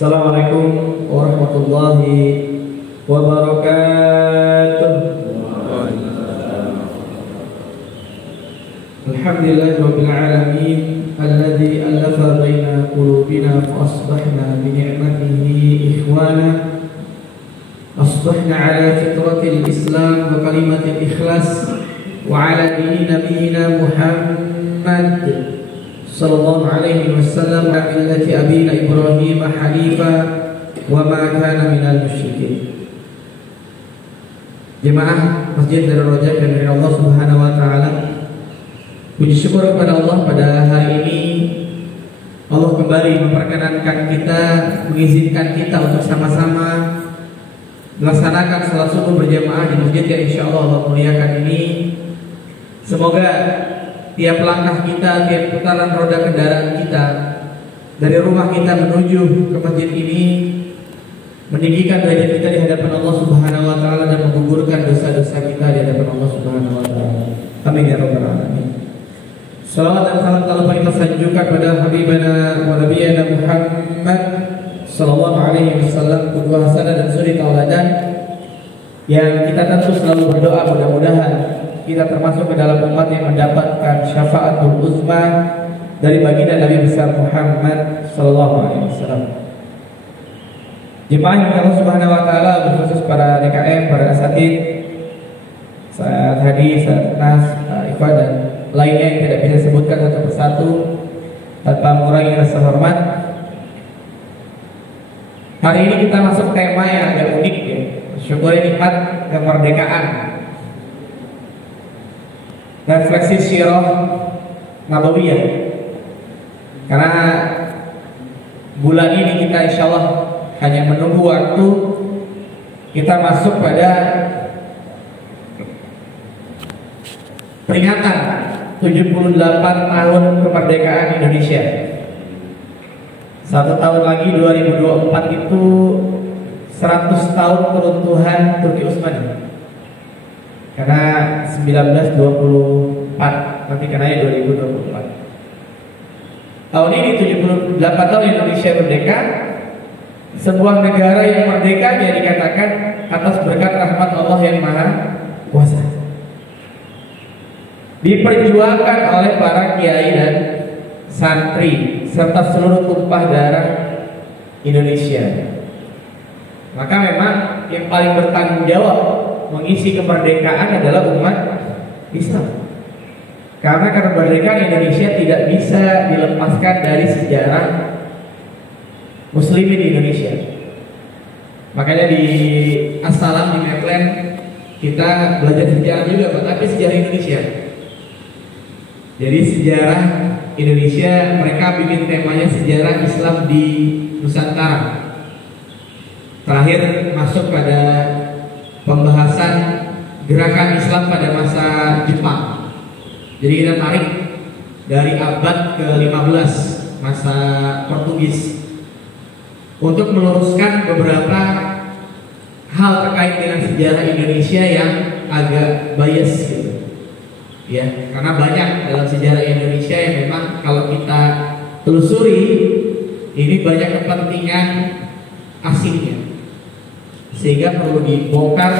Assalamualaikum warahmatullahi wabarakatuh. Alhamdulillahirabbil alamin alladzi alafa baina qulubina fa asbahna bi ni'matihi ikhwana. Asbahna ala fitratil Islam wa kalimatil ikhlas wa ala dini nabiyyina Muhammad sallallahu alaihi wasallam wa millati abina Ibrahim hanifa wa ma kana minal musyrikin. Jemaah Masjid Darul Rajab dan dari Allah Subhanahu wa taala, puji syukur kepada Allah pada hari ini Allah kembali memperkenankan kita, mengizinkan kita untuk sama-sama melaksanakan salat subuh berjamaah di masjid yang insyaallah Allah muliakan ini. Semoga tiap langkah kita, tiap putaran roda kendaraan kita dari rumah kita menuju ke masjid ini meninggikan derajat kita di hadapan Allah Subhanahu wa taala dan menggugurkan dosa-dosa kita di hadapan Allah Subhanahu wa taala. Amin ya rabbal alamin. Salawat dan salam telah kita sanjungkan pada habibana wa nabiyana Muhammad sallallahu alaihi wasallam, qudwah hasanah dan suri tauladan yang kita tentu selalu berdoa mudah-mudahan kita termasuk ke dalam umat yang mendapatkan syafaatul uzma dari baginda Nabi besar Muhammad sallallahu alaihi wasallam. Jemaah yang Allah Subhanahu wa taala, berkhusus para DKM, para asatid, saat hadis, saat nas, ikhwan dan lainnya yang tidak bisa disebutkan satu persatu tanpa mengurangi rasa hormat. Hari ini kita masuk tema yang agak unik ya, syukuri nikmat kemerdekaan. Refleksi sirah nabawiyah. Karena bulan ini kita insyaallah hanya menunggu waktu kita masuk pada peringatan 78 tahun kemerdekaan Indonesia. 1 tahun lagi 2024 itu 100 tahun keruntuhan Turki Utsmani. Karena 1924 nanti kenanya 2024. Tahun ini 78 tahun Indonesia merdeka. Sebuah negara yang merdeka yang dikatakan atas berkat rahmat Allah yang Maha Kuasa. Diperjuangkan oleh para kiai dan santri serta seluruh tumpah darah Indonesia. Maka memang yang paling bertanggung jawab mengisi kemerdekaan adalah umat Islam. Karena kemerdekaan Indonesia tidak bisa dilepaskan dari sejarah Muslimin di Indonesia. Makanya di Assalam di Maryland kita belajar sejarah juga, tapi sejarah Indonesia. Jadi sejarah Indonesia, mereka bikin temanya sejarah Islam di Nusantara. Terakhir masuk pada pembahasan gerakan Islam pada masa Jepang. Jadi kita tarik dari abad ke-15 masa Portugis untuk meluruskan beberapa hal terkait dengan sejarah Indonesia yang agak bias gitu. Ya, karena banyak dalam sejarah Indonesia yang memang kalau kita telusuri ini banyak kepentingan asingnya, sehingga perlu dibongkar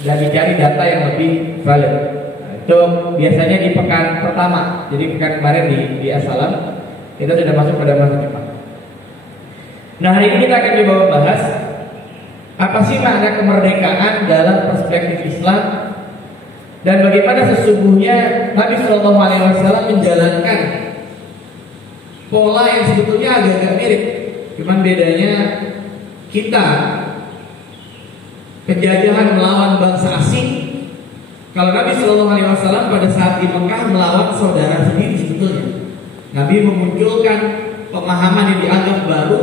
dan dicari data yang lebih valid. Nah, itu biasanya di pekan pertama. Jadi pekan kemarin di Assalam kita sudah masuk pada masa Jepang. Nah, hari ini kita akan coba membahas apa sih makna kemerdekaan dalam perspektif Islam dan bagaimana sesungguhnya Nabi Shallallahu Alaihi Wasallam menjalankan pola yang sebetulnya agak-agak mirip. Cuman bedanya kita penjajahan melawan bangsa asing, kalau Nabi Shallallahu Alaihi Wasallam pada saat di Mekah melawan saudara sendiri sebetulnya. Nabi memunculkan pemahaman yang dianggap baru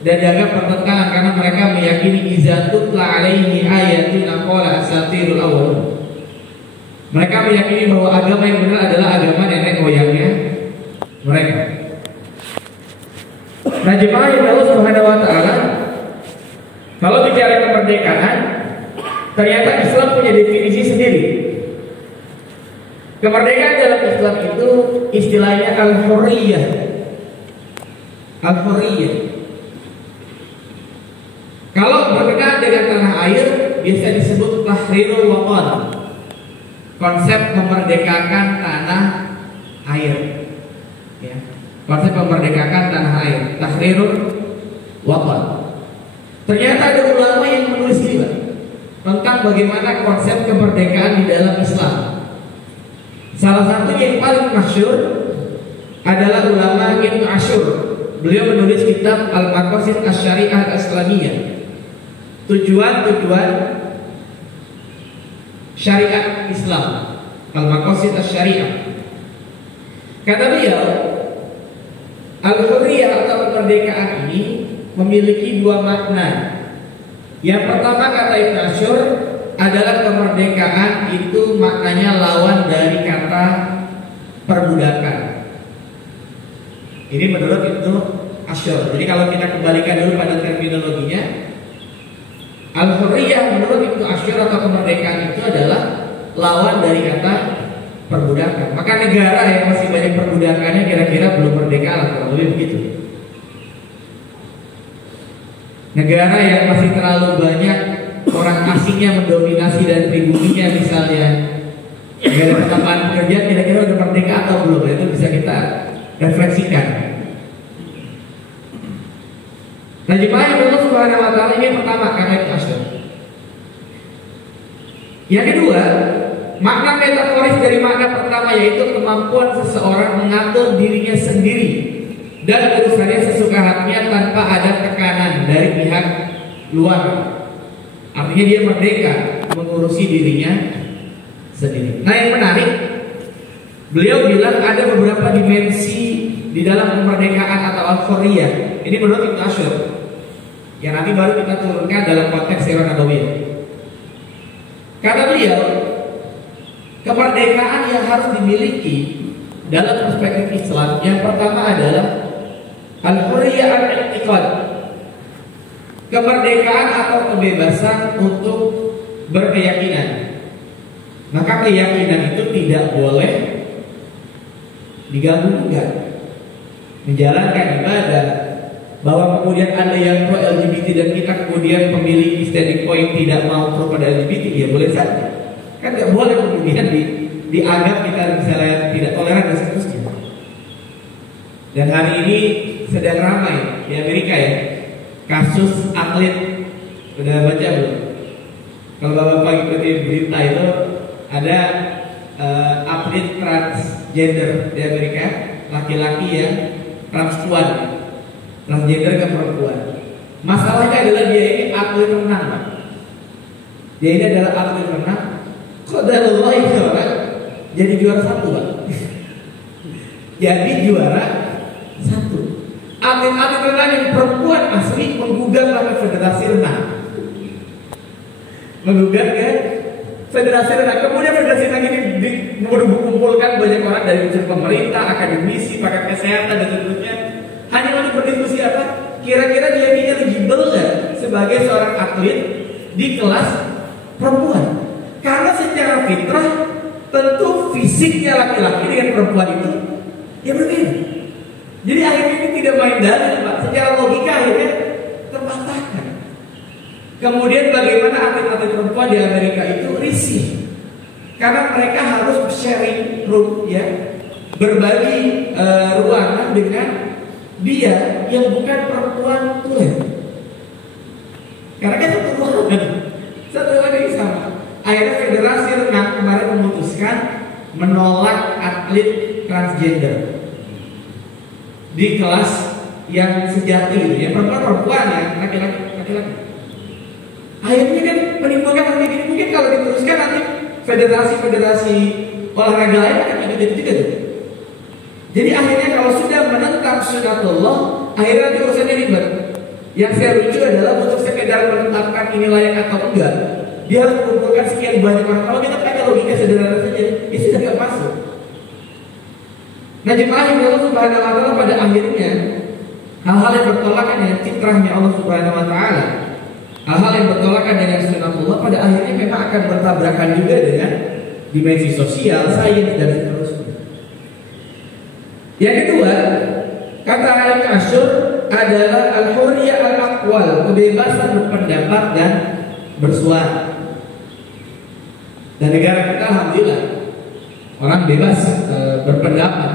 dan dianggap pertentangan karena mereka meyakini iza tutla alaihi ayatuna qala asatirul awwal. Mereka meyakini bahwa agama yang benar adalah agama nenek moyangnya mereka. Nah, jemaah yang Allah Subhanahu wa taala, kalau bicara kemerdekaan, ternyata Islam punya definisi sendiri. Kemerdekaan dalam Islam itu istilahnya al-hurriyah. Al-hurriyah. Kalau berkenaan dengan tanah air biasa disebut tahrirul watan, konsep memerdekakan tanah air. Ya. Konsep memerdekakan tanah air, tahrirul watan. Ternyata ada ulama yang menulis ini, Pak, tentang bagaimana konsep kemerdekaan di dalam Islam. Salah satu yang paling masyhur adalah ulama Ibnu Ashur. Beliau menulis kitab Al-Maqasid Asy-Syari'ah Al-Islamiyah, tujuan-tujuan syariat Islam. Al-Maqasid Asy-Syari'ah. Kata beliau, al-hurriyah atau kemerdekaan ini memiliki dua makna. Yang pertama, kata Ibnu Ashur, adalah kemerdekaan itu maknanya lawan dari kata perbudakan. Ini menurut Ibnu Ashur. Jadi kalau kita kembalikan dulu pada terminologinya, al-hurriyah menurut Ibnu Ashur atau kemerdekaan itu adalah lawan dari kata perbudakan. Maka negara yang masih banyak perbudakannya kira-kira belum merdeka lah, kalau lebih begitu. Negara yang masih terlalu banyak orang asingnya mendominasi dan pribuminya misalnya, negara pertambahan kerja kira-kira udah merdeka atau belum? Itu bisa kita refleksikan. Nah, jemaah Allah Subhanahu wa taala, ini yang pertama kata Ibnu Ashur. Yang kedua, makna metaforis dari makna pertama yaitu kemampuan seseorang mengatur dirinya sendiri dan urusannya sesuka hatinya tanpa ada tekanan dari pihak luar. Artinya dia merdeka mengurusi dirinya sendiri. Nah, yang menarik, beliau bilang ada beberapa dimensi di dalam kemerdekaan atau al-hurriyah. Ini menurut Ibnu Ashur, yang nanti baru kita turunkan dalam konteks Sirah Nabawiyah. Kata beliau, kemerdekaan yang harus dimiliki dalam perspektif Islam, yang pertama adalah al-hurriyah al-i'tiqad, kemerdekaan atau kebebasan untuk berkeyakinan. Maka keyakinan itu tidak boleh diganggu-gugat. Menjalankan ibadah, bahwa kemudian ada yang pro LGBT dan kita kemudian memiliki standing point tidak mau pro pada LGBT, ya boleh saja. Kan nggak boleh kemudian dianggap kita misalnya tidak toleran dan seterusnya. Dan hari ini sedang ramai di Amerika ya, kasus atlet. Udah baca belum? Kalau bapak ikuti berita itu ada atlet transgender di Amerika, laki-laki yang transpuan, transgender ke perempuan. Masalahnya adalah dia ini atlet renang, Pak. Dia ini adalah atlet renang. Qadarullah itu orang jadi juara satu, Pak. Jadi juara satu. Atlet-atlet renang yang perempuan asli menggugat ke Federasi Renang, menggugat ke Federasi Renang. Kemudian Federasi Renang ini mengumpulkan banyak orang dari unsur pemerintah, akademisi, pakar kesehatan dan seterusnya, hanya untuk berdiskusi apa? Kira-kira dia ini eligible nggak sebagai seorang atlet di kelas perempuan? Karena secara fitrah tentu fisiknya laki-laki dengan perempuan itu ya berbeda. Jadi akhirnya ini tidak main dalil, Pak. Secara logika akhirnya terpatahkan. Kemudian bagaimana atlet-atlet perempuan di Amerika itu risih karena mereka harus sharing room, ya, berbagi ruangan dengan dia yang bukan perempuan tulen. Karena kan satu ruangan ini sama. Akhirnya Federasi Renang kemarin memutuskan menolak atlet transgender di kelas yang sejati, ya, perempuan yang laki-laki. Akhirnya kan menimbulkan hal ini. Mungkin kalau diteruskan nanti federasi olahraga lain akan jadi juga tuh. Jadi akhirnya kalau sudah menentang sunatullah, akhirnya nanti urusannya ribet. Yang saya lucu adalah untuk sekedar menetapkan ini layak atau enggak, dia harus mengumpulkan sekian banyak orang. Kalau kita pakai logika sederhana saja, ya sudah nggak masuk. Nah, jemaah yang Allah Subhanahu wa taala, pada akhirnya hal-hal yang bertolakan dengan fitrahnya Allah Subhanahu wa taala, hal-hal yang bertolakan dengan sunatullah, pada akhirnya memang akan bertabrakan juga dengan dimensi sosial, sains dan seterusnya. Yang kedua, kata Ibnu Ashur adalah al-hurriyah al-aqwa, akwal, kebebasan berpendapat dan bersuara. Dan negara kita alhamdulillah orang bebas berpendapat,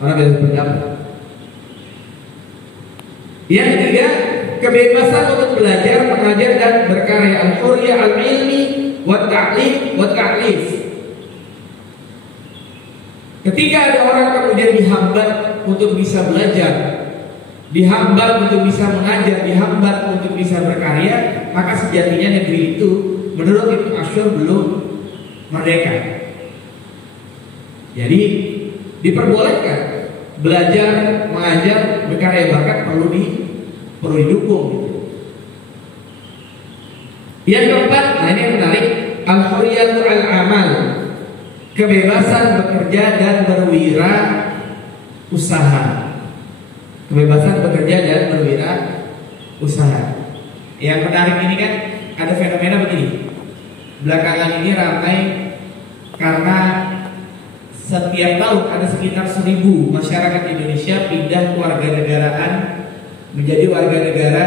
orang bebas berpendapat. Yang ketiga, kebebasan untuk belajar, mengajar dan berkarya, al-hurriyah al-ilmi wa ta'lim wa ta'lif. Ketika ada orang kemudian dihambat untuk bisa belajar, dihambat untuk bisa mengajar, dihambat untuk bisa berkarya, maka sejatinya negeri itu menurut Ibnu Asyur belum merdeka. Jadi diperbolehkan belajar, mengajar, berkarya, bahkan perlu didukung. Yang keempat, nah ini yang menarik, al-hurriyatu al-amal, kebebasan bekerja dan berwira usaha. Kebebasan bekerja dan berwira usaha. Yang menarik ini kan ada fenomena begini. Belakangan ini ramai karena setiap tahun ada sekitar 1.000 masyarakat Indonesia pindah kewarganegaraan menjadi warga negara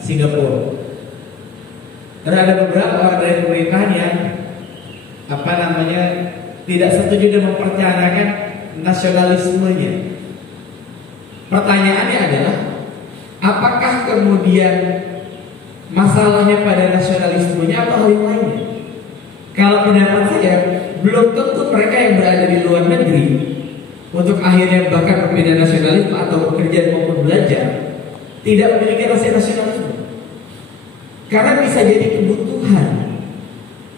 Singapura. Dan ada beberapa orang dari pemerintahan yang tidak setuju dan mempertahankan nasionalismenya. Pertanyaannya adalah, apakah kemudian masalahnya pada nasionalismenya atau hal yang lainnya? Kalau pendapat saya, belum tentu mereka yang berada di luar negeri untuk akhirnya bahkan berbeda nasionalisme atau bekerja maupun belajar tidak memiliki rasa nasionalisme. Karena bisa jadi kebutuhan.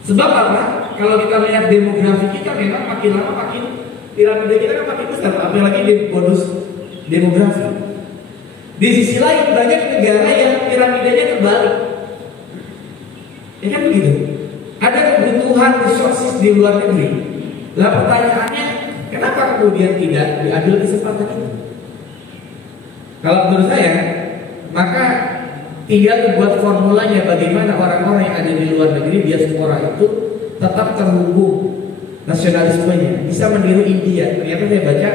Sebab apa? Kalau kita melihat demografi kita memang makin lama makin piramida kita kan makin besar, apalagi di bonus demografi. Di sisi lain banyak negara yang piramidanya terbalik. Ya kan begitu? Ada kebutuhan resources di luar negeri. Lah pertanyaannya, kenapa kemudian tidak diambil kesempatan itu? Kalau menurut saya, maka tinggal dibuat formulanya bagaimana orang-orang yang ada di luar negeri diaspora itu tetap terhubung nasionalismenya, bisa meniru India. Ternyata saya baca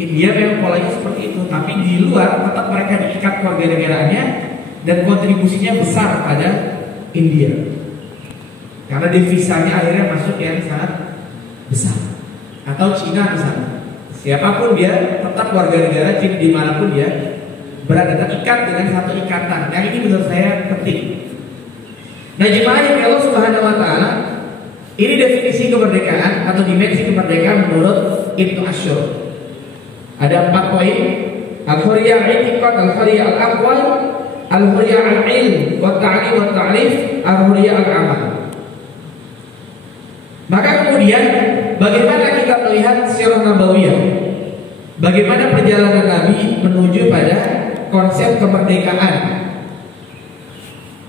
India memang polanya seperti itu, tapi di luar tetap mereka diikat kewarganegaraannya dan kontribusinya besar pada India. Karena devisanya akhirnya masuk yang sangat besar. Atau Cina misalnya, siapapun dia tetap warga negara Cina dimanapun dia berada, terikat dengan satu ikatan. Yang ini menurut saya penting. Nah, jemaah yang Allah Subhanahu Wa Taala, ini definisi kemerdekaan atau dimensi kemerdekaan menurut Ibnu Asyur. Ada 4 poin: al-hurriyah al-i'tiqad, al-hurriyah al-aqwal, al-hurriyah al-ilm, wa ta'lim wa ta'rif, al-hurriyah al-amal. Maka kemudian bagaimana kita melihat sirah nabawiyah? Bagaimana perjalanan Nabi menuju pada konsep kemerdekaan?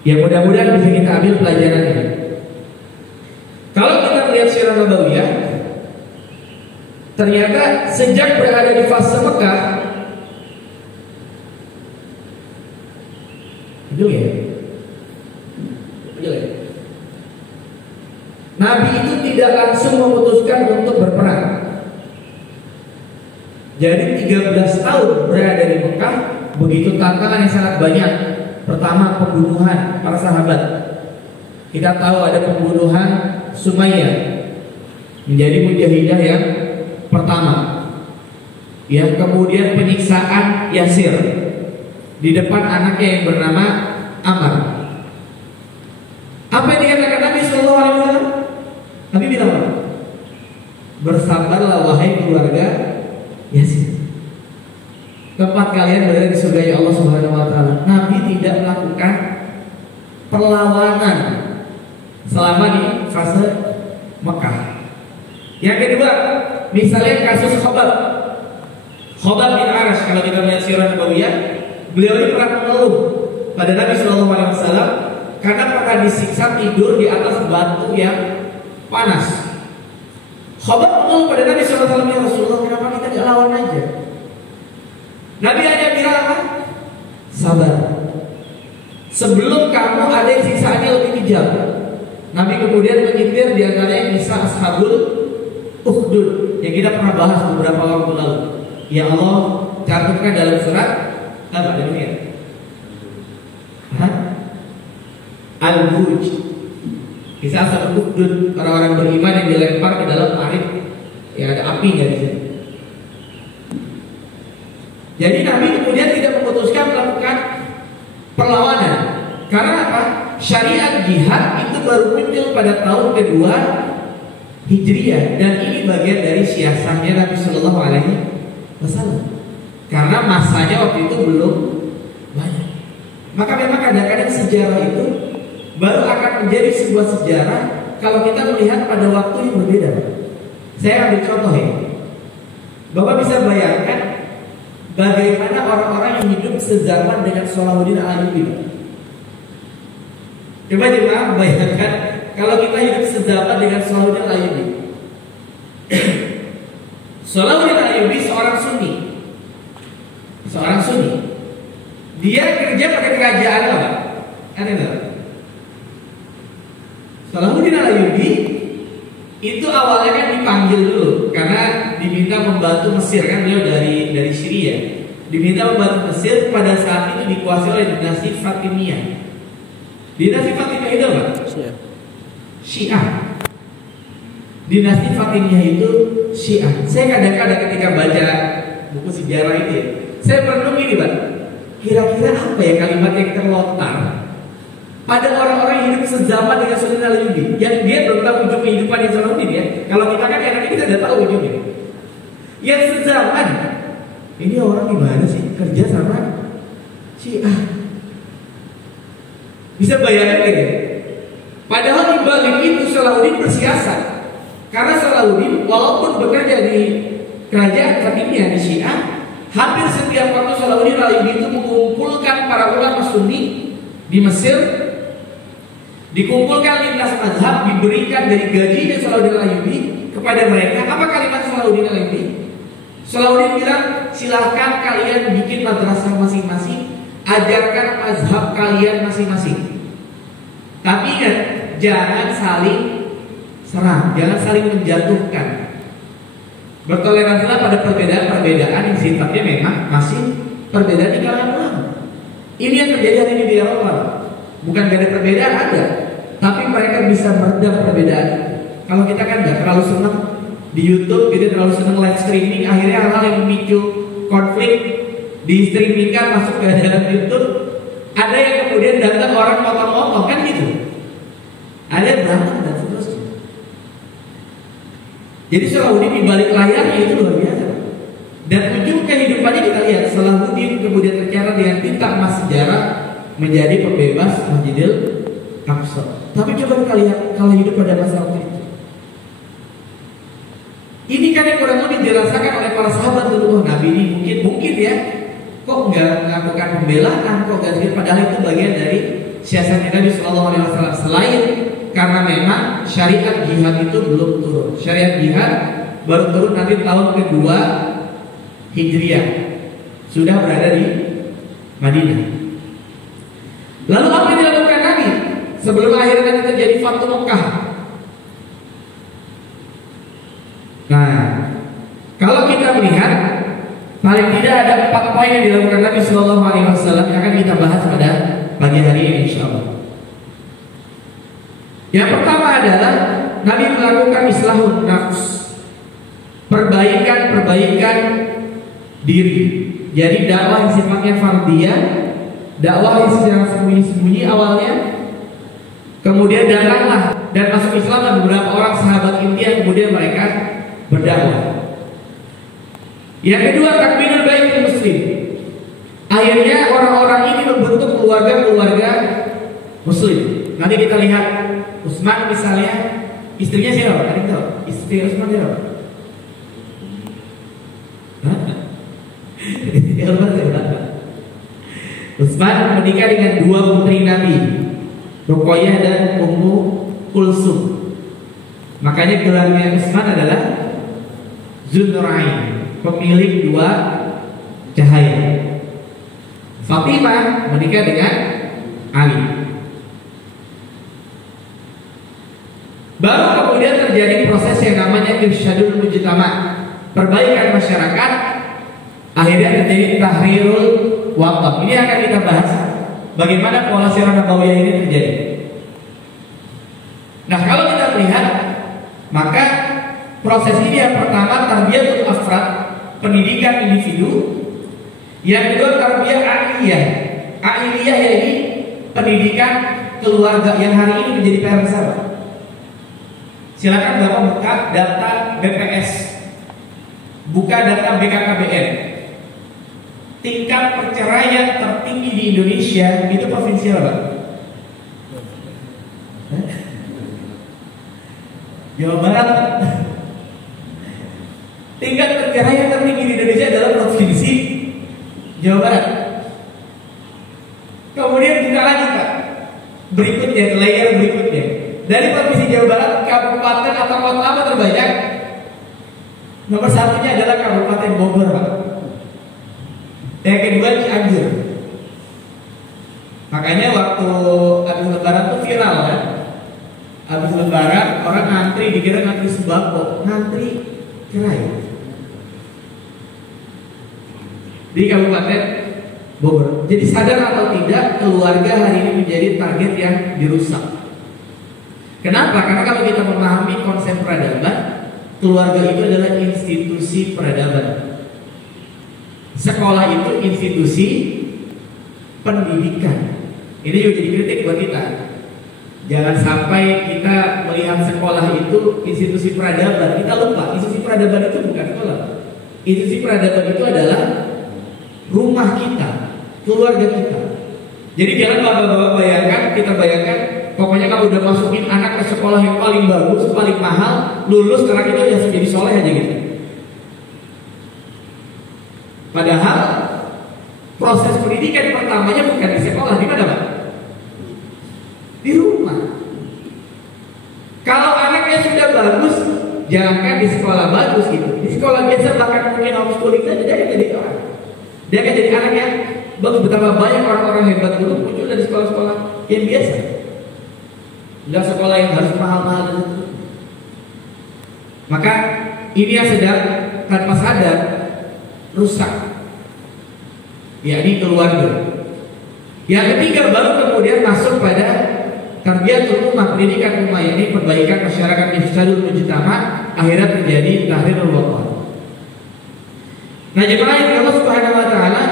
Ya, mudah-mudahan bisa kita ambil pelajarannya. Kalau kita melihat sirah nabawiyah, ternyata sejak berada di fase Mekah, Nabi itu tidak langsung memutuskan untuk berperang. Jadi 13 tahun berada di Mekah, begitu tantangan yang sangat banyak. Pertama, pembunuhan para sahabat. Kita tahu ada pembunuhan Sumayyah menjadi mujahidah yang pertama. Yang kemudian penyiksaan Yasir di depan anaknya yang bernama Ammar. Apa yang dikatakan Nabi Sallallahu Alaihi Wasallam? Nabi bilang apa? Bersabarlah wahai keluarga Yasir. Tempat kalian berada di surga Allah Subhanahu Wa Taala. Nabi tidak melakukan perlawanan selama di fase Mekah. Yang kedua, misalnya kasus Khobab bin Arash, kalau kita melihat sirah nabawiyah, beliau ini pernah mengeluh pada Nabi Sallallahu Alaihi Wasallam karena pernah disiksa tidur di atas batu yang panas. Khobab mengeluh pada Nabi Sallallahu Alaihi Wasallam, ya Rasulullah, kenapa kita tidak lawan aja? Nabi hanya bilang apa? Sabar. Sebelum kamu ada yang siksaannya lebih kejam. Nabi kemudian menyindir di antaranya kisah Ashabul Ukhdud yang kita pernah bahas beberapa waktu lalu. Ya Allah cantumkan dalam surat apa demikian? Hah? Al-Buj. Kisah satu Ukhdud, orang-orang beriman yang dilempar ke dalam air yang ada apinya di sini. Jadi Nabi kemudian tidak memutuskan melakukan perlawanan. Karena apa? Syariat jihad itu baru muncul pada tahun kedua Hijriah, dan ini bagian dari siasatnya Nabi Shallallahu Alaihi Wasallam. Karena masanya waktu itu belum banyak. Maka memang kadang-kadang sejarah itu baru akan menjadi sebuah sejarah kalau kita melihat pada waktu yang berbeda. Saya ambil contoh ya. Bapak bisa bayangkan bagaimana orang-orang yang hidup sezaman dengan Salahuddin Al-Ayyubi. Coba jemaah bayangkan kalau kita hidup sezaman dengan Salahuddin Al-Ayyubi. Salahuddin Al-Ayyubi seorang Sunni. Seorang Sunni. Dia kerja pakai kerajaan apa? Kan itu. Salahuddin Al-Ayyubi itu awalnya dipanggil dulu karena diminta membantu Mesir, kan beliau dari Syria. Diminta membantu Mesir, pada saat itu dikuasai oleh dinasti Fatimiyah. Dinasti Fatimiyah itu apa? Syiah. Dinasti Fatimiyah itu Syiah. Saya kadang-kadang ketika baca buku sejarah itu ya, saya merenung ini, Pak. Kira-kira apa ya kalimat yang terlontar pada orang-orang yang hidup sezaman dengan Salahuddin Al-Ayyubi, yang dia belum tahu ujung kehidupan yang Salahuddin ya. Kalau kita kan enaknya kita sudah tahu ujungnya. Yang sezaman, ini orang gimana sih kerja sama Syiah? Bisa bayangkan gitu. Padahal di balik itu Salahuddin bersiasat. Karena Salahuddin walaupun bekerja di kerajaan Fatimiyah di Syiah, hampir setiap waktu Salahuddin Al-Ayyubi itu mengumpulkan para ulama Sunni di Mesir, dikumpulkan lintas mazhab, diberikan dari gajinya Salahuddin Al-Ayyubi kepada mereka. Apa kalimat Salahuddin Al-Ayyubi? Salahuddin bilang, silahkan kalian bikin madrasah masing-masing, ajarkan mazhab kalian masing-masing. Tapi ingat, jangan saling serang, jangan saling menjatuhkan. Bertoleransilah pada perbedaan-perbedaan yang sifatnya memang masih perbedaan di kalangan ulama. Ini yang terjadi hari ini di Eropa. Bukan gak ada perbedaan, ada, tapi mereka bisa meredam perbedaan. Kalau kita kan gak terlalu senang di YouTube, kita terlalu senang live streaming, akhirnya hal-hal yang memicu konflik di streamingkan masuk ke dalam YouTube. Ada yang kemudian datang orang potong-potong, kan gitu. Ada yang berantem dan seterusnya. Jadi Salahuddin di balik layarnya itu luar biasa. Dan ujung kehidupannya kita lihat, Salahuddin kemudian tercatat dengan tinta emas sejarah menjadi pembebas Masjidil Aqsa. Tapi coba kita lihat kalau hidup pada masa waktu itu. Ini kan yang kurang lebih dirasakan oleh para sahabat dulu. Oh, Nabi ini mungkin ya, kok nggak melakukan pembelaan, kok nggak sih? Padahal itu bagian dari siasatnya Nabi Shallallahu Alaihi Wasallam. Selain karena memang syariat jihad itu belum turun. Syariat jihad baru turun nanti tahun kedua Hijriah, sudah berada di Madinah. Lalu apa yang dilakukan Nabi sebelum akhirnya terjadi Fathu Mekah? Nah, kalau kita melihat paling tidak ada 4 poin yang dilakukan Nabi Shallallahu Alaihi Wasallam yang akan kita bahas pada pagi hari ini, insya Allah. Yang pertama adalah Nabi melakukan islahun nafs, perbaikan diri. Jadi dakwah yang sifatnya fardiyah, dakwah yang secara sembunyi-sembunyi awalnya, kemudian datanglah dan masuk Islam beberapa orang sahabat inti yang kemudian mereka berdakwah. Yang kedua, takbirul baitul muslim. Akhirnya orang-orang ini membentuk keluarga-keluarga muslim. Nanti kita lihat Utsman misalnya, istrinya siapa? Ada yang tahu? Istri Utsman siapa? Utsman menikah dengan 2 putri Nabi, Ruqayyah dan Ummu Kulsum. Makanya gelarnya Utsman adalah Dzunurain, pemilik 2 cahaya. Fatimah menikah dengan Ali. Baru kemudian terjadi proses yang namanya irsyadul mujtama, perbaikan masyarakat. Akhirnya terjadi tahrirul waqaf. Ini akan kita bahas bagaimana pola sirah nabawiyah ini terjadi. Nah, kalau kita melihat, maka proses ini yang pertama tarbiyatul afrad, pendidikan individu. Yang kedua tarbiyah a'iliyah. A'iliyah yaitu pendidikan keluarga yang hari ini menjadi PR besar. Silakan Bapak buka data BPS, buka data BKKBN. Tingkat perceraian tertinggi di Indonesia itu provinsi apa? Jawa Barat. Tingkat perceraian tertinggi di Indonesia adalah provinsi Jawa Barat. Kemudian buka lagi Pak, berikutnya, layer berikutnya. Dari provinsi Jawa Barat, kabupaten atau kota apa terbanyak? Nomor satunya adalah Kabupaten Bogor Pak. Yang kedua Cianjur. Makanya waktu habis lebaran tuh viral kan. Habis lebaran orang ngantri, dikira ngantri sembako, ngantri cerai di Kabupaten Bogor. Jadi sadar atau tidak, keluarga hari ini menjadi target yang dirusak. Kenapa? Karena kalau kita memahami konsep peradaban, keluarga itu adalah institusi peradaban. Sekolah itu institusi pendidikan. Ini juga jadi kritik buat kita. Jangan sampai kita melihat sekolah itu institusi peradaban. Kita lupa, institusi peradaban itu bukan sekolah. Institusi peradaban itu adalah rumah kita, keluarga kita. Jadi jangan bapak-bapak bayangkan, kita bayangkan, pokoknya kalau udah masukin anak ke sekolah yang paling bagus, paling mahal, lulus sekarang itu langsung jadi soleh aja gitu. Padahal proses pendidikan pertamanya bukan di sekolah, di mana Pak? Di rumah. Kalau anaknya sudah bagus, jangankan di sekolah bagus gitu, di sekolah biasa bahkan mungkin homeschooling saja dia akan jadi orang. Dia akan jadi anak yang bagus. Betapa banyak orang-orang hebat dulu muncul dari sekolah-sekolah yang biasa, nggak sekolah yang harus mahal-mahal dan itu. Maka ini yang sedang tanpa sadar rusak, yakni keluarga. Yang ketiga baru kemudian masuk pada tarbiyatul ummah, pendidikan ummah, ini perbaikan masyarakat, ifsadul mujtama, akhirnya terjadi tahrirul waqar. Nah, jemaah yang Allah Subhanahu wa taala,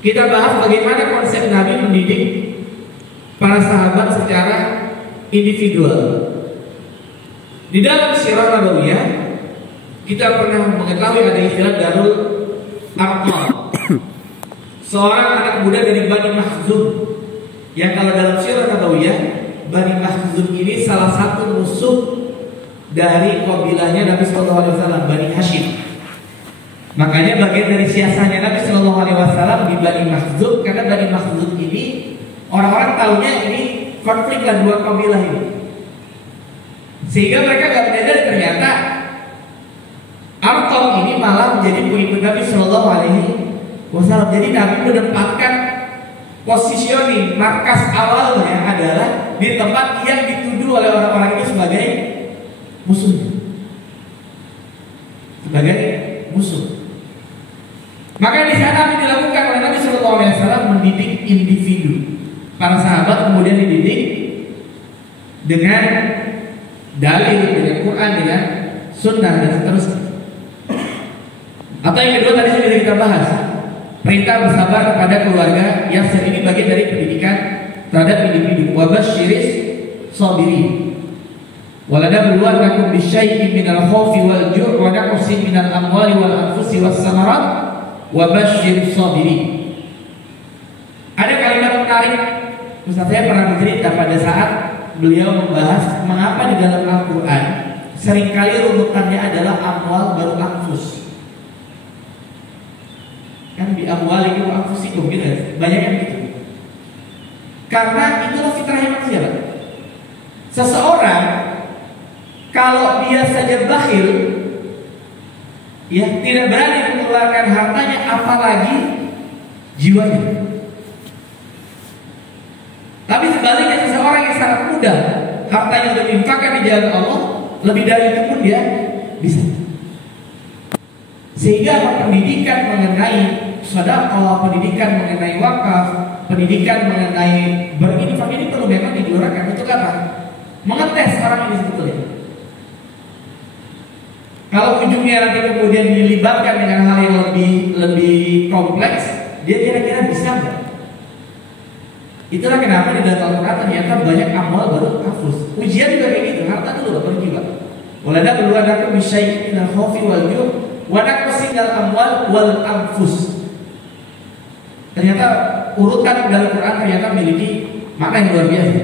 kita bahas bagaimana konsep Nabi mendidik para sahabat secara individual. Di dalam sirah nabawiyah kita pernah mengetahui ada istilah Darul Arqam. Seorang anak muda dari Bani Makhzum, yang kalau dalam sirah nabawiyah Bani Makhzum ini salah satu musuh dari kabilahnya Nabi sallallahu alaihi wasallam, Bani Hashim. Makanya bagian dari siasatnya Nabi sallallahu alaihi wasallam di Bani Makhzum, karena Bani Makhzum ini orang-orang tahunya ini konflik lah dua kabilah ini. Sehingga mereka gak menyadari ternyata Arqam ini malah menjadi pengikut Nabi sallallahu alaihi wasallam. Jadi Nabi menempatkan positioning markas awalnya adalah di tempat yang dituduh oleh orang-orang itu sebagai musuh. Sebagai musuh. Maka di sana yang dilakukan oleh Nabi sallallahu alaihi wasallam mendidik individu. Para sahabat kemudian dididik dengan dalil, dengan Quran, dengan sunnah dan seterusnya. Atau yang kedua tadi sudah kita bahas, perintah bersabar kepada keluarga, yang ini bagian dari pendidikan terhadap individu. Wa basyiris sabirin. Walanabluwannakum bisyai'in minal khaufi wal ju' wa naqsin minal amwali wal anfusi was samarat wa basyiris sabirin. Ada kalimat menarik. Ustaz saya pernah bercerita pada saat beliau membahas mengapa di dalam Al-Quran seringkali runutannya adalah amwal baru anfus. Kan di amwal itu anfusikum gitu ya, banyak yang gitu. Karena itulah fitrahnya manusia. Seseorang kalau dia saja bakhil, ya tidak berani mengeluarkan hartanya, apalagi jiwanya. Tapi sebaliknya seseorang yang sangat mudah hartanya untuk diinfakkan di jalan Allah, lebih dari itu pun dia bisa. Sehingga pendidikan mengenai sedekah, pendidikan mengenai wakaf, pendidikan mengenai berinfak ini perlu memang digelorakan untuk apa? Mengetes orang ini sebetulnya. Kalau ujungnya nanti kemudian dilibatkan dengan hal yang lebih kompleks, dia kira-kira bisa nggak? Itulah kenapa di dalam Al-Quran ternyata banyak amal baru hafuz. Ujian juga kayak gitu, harta dulu baru jiwa. Walada berluadaku bisyai'in minal khawfi wal ju' wa naqsin minal amwal wal anfus. Ternyata urutan dalam Quran ternyata memiliki makna yang luar biasa.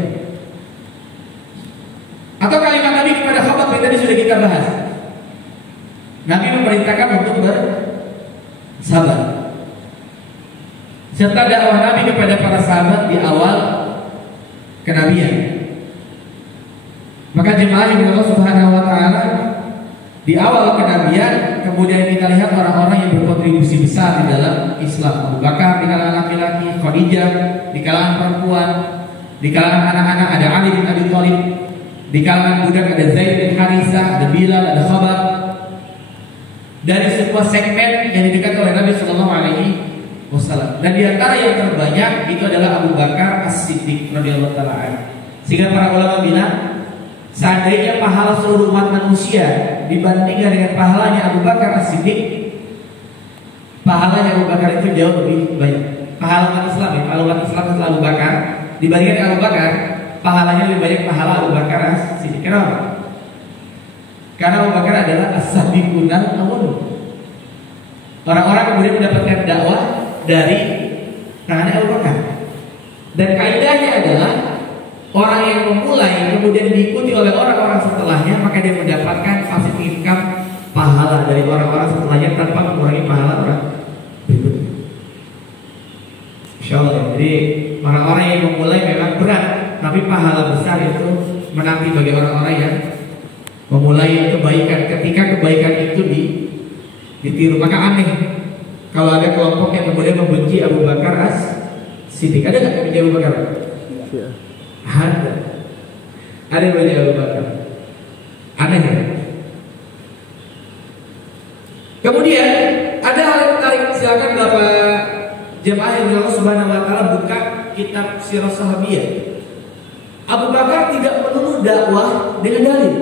Atau kalimat Nabi kepada sahabat yang tadi sudah kita bahas. Nabi memerintahkan untuk bersabar. Serta dakwah Nabi kepada para sahabat di awal kenabian. Maka jemaah yang Allah Subhanahu wa taala di awal kenabian, kemudian kita lihat orang-orang yang berkontribusi besar di dalam Islam. Abu Bakar di kalangan laki-laki, Khadijah di kalangan perempuan, di kalangan anak-anak ada Ali bin Abi Thalib, di kalangan budak ada Zaid bin Harisah, ada Bilal, ada Khabar. Dari sebuah segmen yang didekati oleh Nabi Sallallahu Alaihi Wasallam. Dan di antara yang terbanyak itu adalah Abu Bakar As-Siddiq radhiyallahu taala. Sehingga para ulama bilang, seandainya pahala seluruh umat manusia dibandingkan dengan pahalanya Abu Bakar As-Siddiq, pahalanya Abu Bakar itu jauh lebih banyak. Pahala umat Islam, pahala umat Islam setelah Abu Bakar dibandingkan dengan Abu Bakar, pahalanya lebih banyak pahala Abu Bakar As-Siddiq. Kenapa? Karena Abu Bakar adalah as-sabiqunal awwalun. Orang-orang kemudian mendapatkan dakwah dari tangan Abu Bakar. Dan kaidahnya adalah orang yang memulai kemudian diikuti oleh orang-orang setelahnya, maka dia mendapatkan passive income pahala dari orang-orang setelahnya tanpa mengurangi pahala orang berikutnya. Insya Allah. Jadi orang-orang yang memulai memang berat, tapi pahala besar itu menanti bagi orang-orang yang memulai kebaikan. Ketika kebaikan itu ditiru, maka aneh kalau ada kelompok yang kemudian membenci Abu Bakar As-Siddiq. Ada nggak benci Abu Bakar? Ada yang benci Abu Bakar. Aneh ya? Kemudian ada hal yang menarik. Silakan Bapak jemaah yang Allah Subhanahu wa taala buka kitab Sirah Sahabiyah. Abu Bakar tidak melulu dakwah dengan dalil.